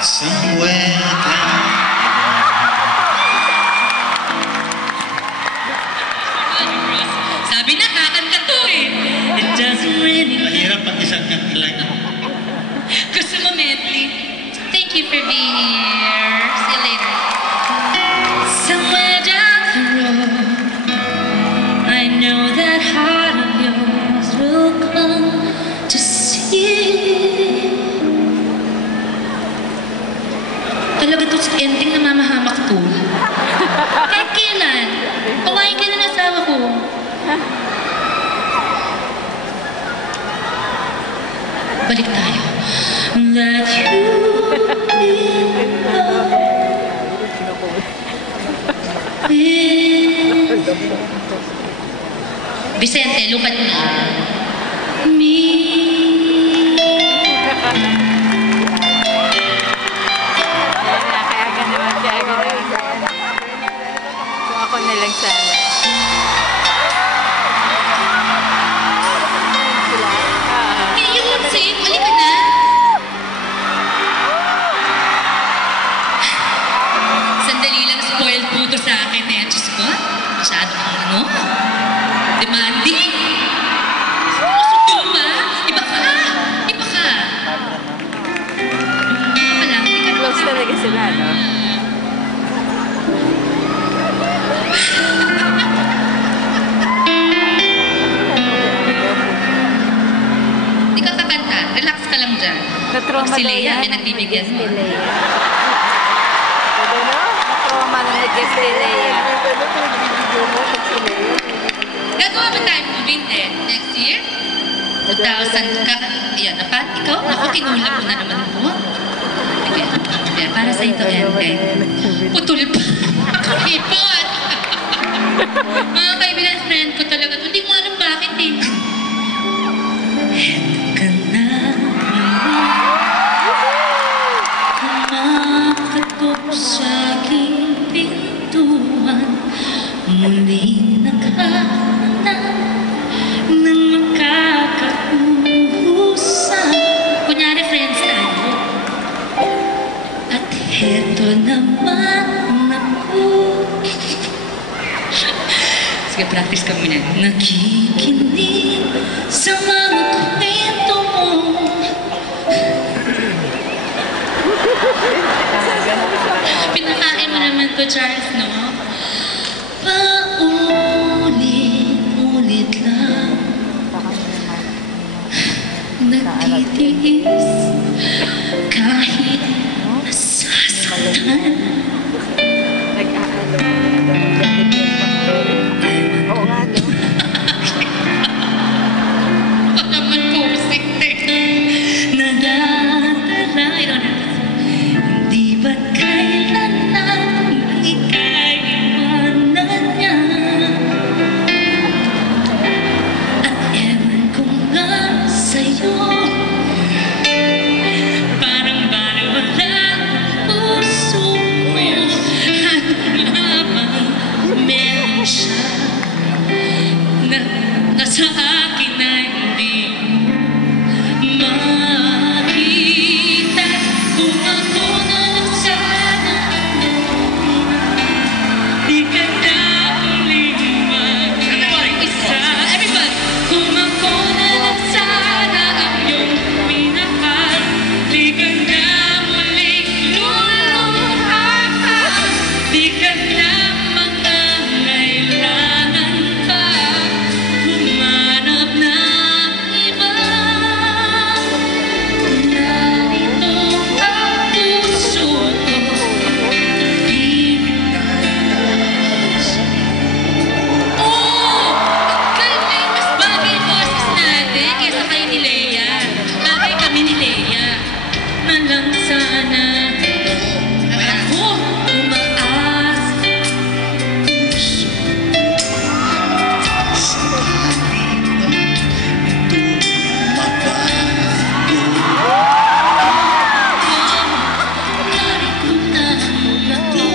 somewhere down. Sabi na, kakanta to eh. It doesn't really Mahirap pag isang kanta lang. Gusto mo medley? Thank you for being here. See you later. Somewhere down the road, I know that heart of yours will come to see. Talaga to sa ending na mamahamak to. Kahit kailan. Kawain ka na asawa ko. Balik tayo. That you Vicente, look at me. Kaya ganaman. So ako na lang sana. Hey, you won't sing. Halika na. Sandali lang, spoiled po to sa akin eh. Diyos ko, masyado kang demanding. Masundo ba? Iba ka. Iba ka. Wala, hindi ka Close talaga sila, no? Hindi ka kakanta. Relax ka lang dyan. Na-trauma Si daw Lea, yan. yan nagbibigyan mo. Si Lea. Na-trauma na nag-guest si Lea. Gagawa ba tayo moving din next year? 2,000 ka. Yan, apat. Ikaw? Ako, kinulam mo na naman po. Sige. Yan, para sa ito, yan. Putol pa. Kuripot. Mga kaibigan, friend ko talaga. Hindi mo alam bakit eh. Eto ka na naman. Kumakatok sa aking pintuan. Muling nakahanap ng makakausap. Kunyari, friends tayo. At heto naman ako. Sige, practice ka muna. Nakikinig sa mga kwento mo. Pinakain mo naman to, Charles, no? Paulit-ulit lang nagtitiis kahit nasasaktan. Oo nga, no? Ako naman po, nadadala. Hindi ba't kailan lang ikaiwanan niya? At ewan ko nga sa'yo, parang balawala puso ko. Ano lamang meron siya na nasa akin na hindi makita. Kung ako na lang sana di ka na uling mag-isa. Everybody! Kung ako na lang sana ang iyong minahal, di ka na muling luluha. Di ka na mangangailangan pa humanap ng iba. Narito ang puso ko, di oh! Galing! Mas bagay yung boses natin kaysa kayo ni Lea. Bagay kami ni Lea. Na lang sana ako umaas puso. Narito na ako.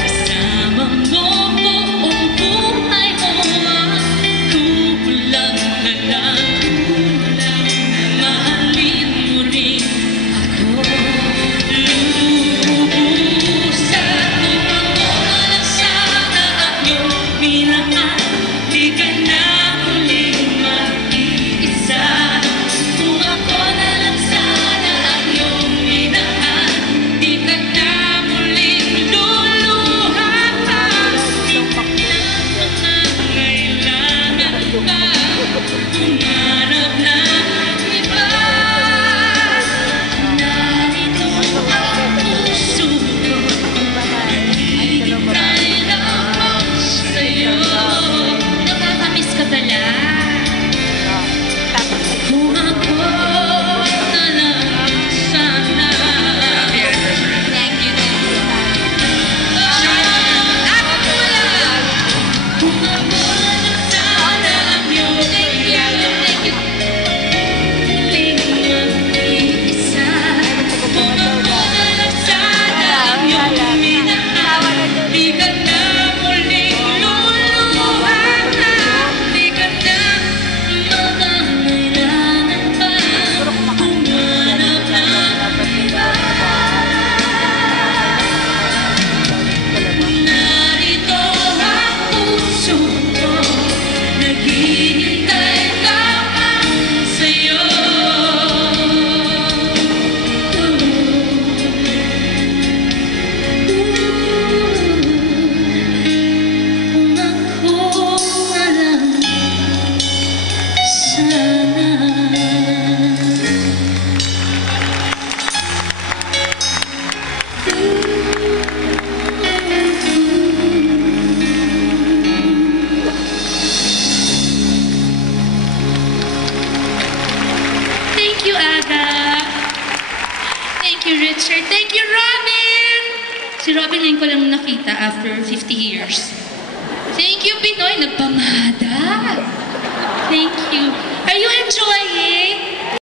Kasama mo buong buhay mo. Kulang na lang. Mahalin mo rin ako. you, Richard. Thank you, Robin! Si Robin ngayon ko lang nakita after 50 years. Thank you, Pinoy. Nagpamada.